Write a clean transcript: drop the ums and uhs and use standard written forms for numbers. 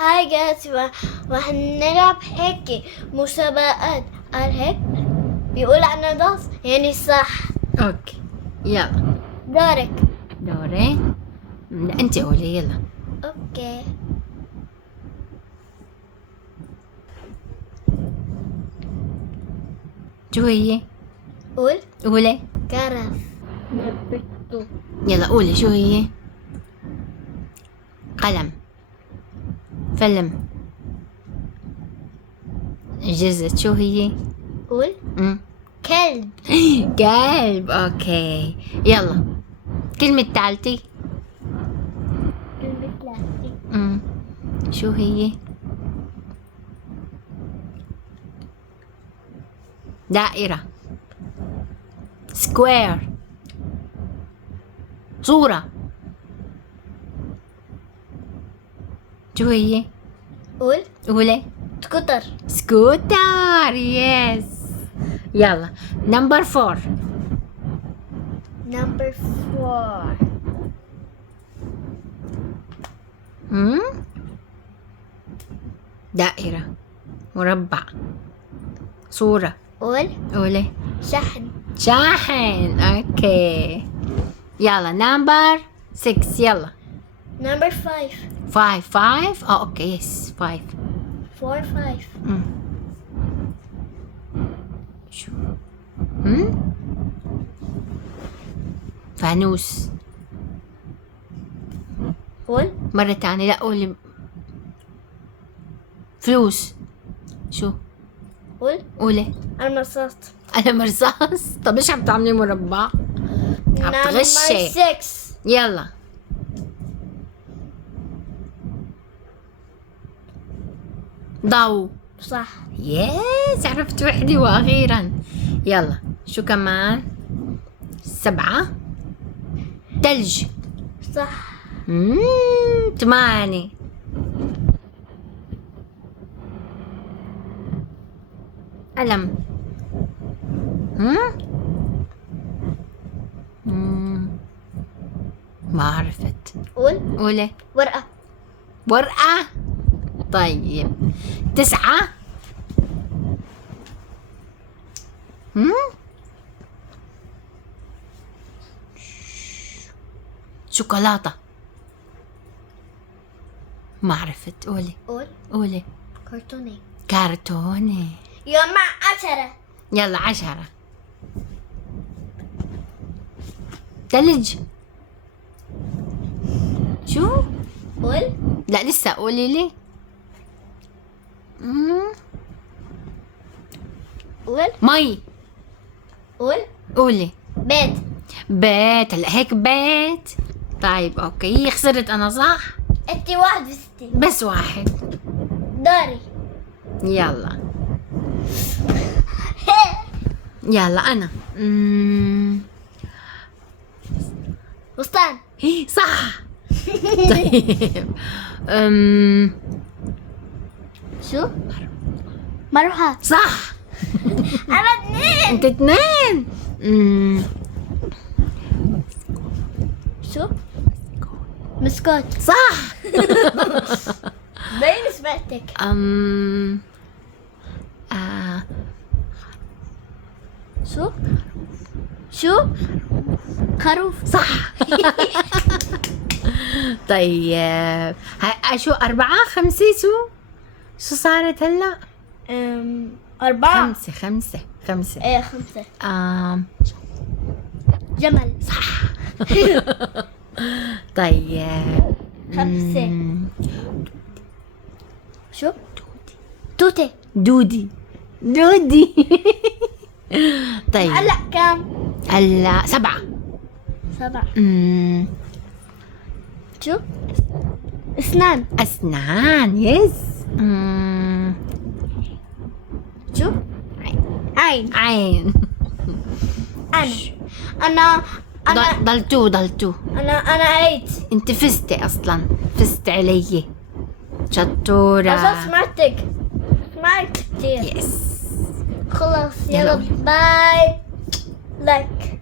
هاي جايز راح نلعب هيك مسابقات. قال هيك بيقول عنا داس يعني صح. اوكي يلا دورك. دوري. لا انت قولي يلا. اوكي. شو هي؟ قول. قولي. كرف. يلا قولي شو هي؟ قلم. فيلم. جزت شو هي؟ قول. كلب. قلب. اوكي يلا كلمة تالتي. كلمة ثلاثة. شو هي؟ دائرة. سكوير. صورة. شو هي؟ قول. قولي. سكوتر. سكوتر. يس. يلا نمبر 4. نمبر 4. دائرة. مربع. صورة. قول. قولي. شحن. شاحن. اوكي يلا نمبر 6. يلا نمبر 5. 5. اوكي يس 5. 4 5. شو فانوس. قول. مرة تانية. لا قولي. فلوس. شو؟ قول. قولي. المرصاص. انا مرصاص. طب ايش عم تعملي مربع؟ عم تغشي. نمبر 6. يلا ضوء. صح. يس عرفت وحدة واخيرا. يلا شو كمان؟ 7. ثلج. صح. 8. قلم. ما عرفت. قول. قولي. ورقة. ورقة. طيب 9. شوكولاتة. ما عرفت. قولي. قول. قولي. كرتوني. كرتوني. يوم مع 10. يلا 10. ثلج. شو؟ قول. لا لسه قولي لي. قول. مي. قول. قولي. بيت. بيت. هلا هيك بيت. طيب اوكي خسرت انا صح؟ انت 61. بس واحد. دوري. يلا يلا انا. بستان. صح. طيب شو؟ مروحة. صح. أنا 2. انت 2. شو؟ مسكوت. صح. باين سمعتك. شو؟ شو؟ خروف. صح. طيب شو 4 5 شو صارت هلا؟ 4. 5. ايه 5. جمل. صح. طيب 5. شو؟ توتة. دودي. طيب هلا كم؟ هلا 7. 7. شو؟ أسنان. يس. شو؟ عين. عين. أنا ضلتو. أنا 8. انت فزتي اصلا. فزت علي. شطورة. أصلا سمعتك كتير. يس. خلاص يلا يلا قولي. باي. لايك.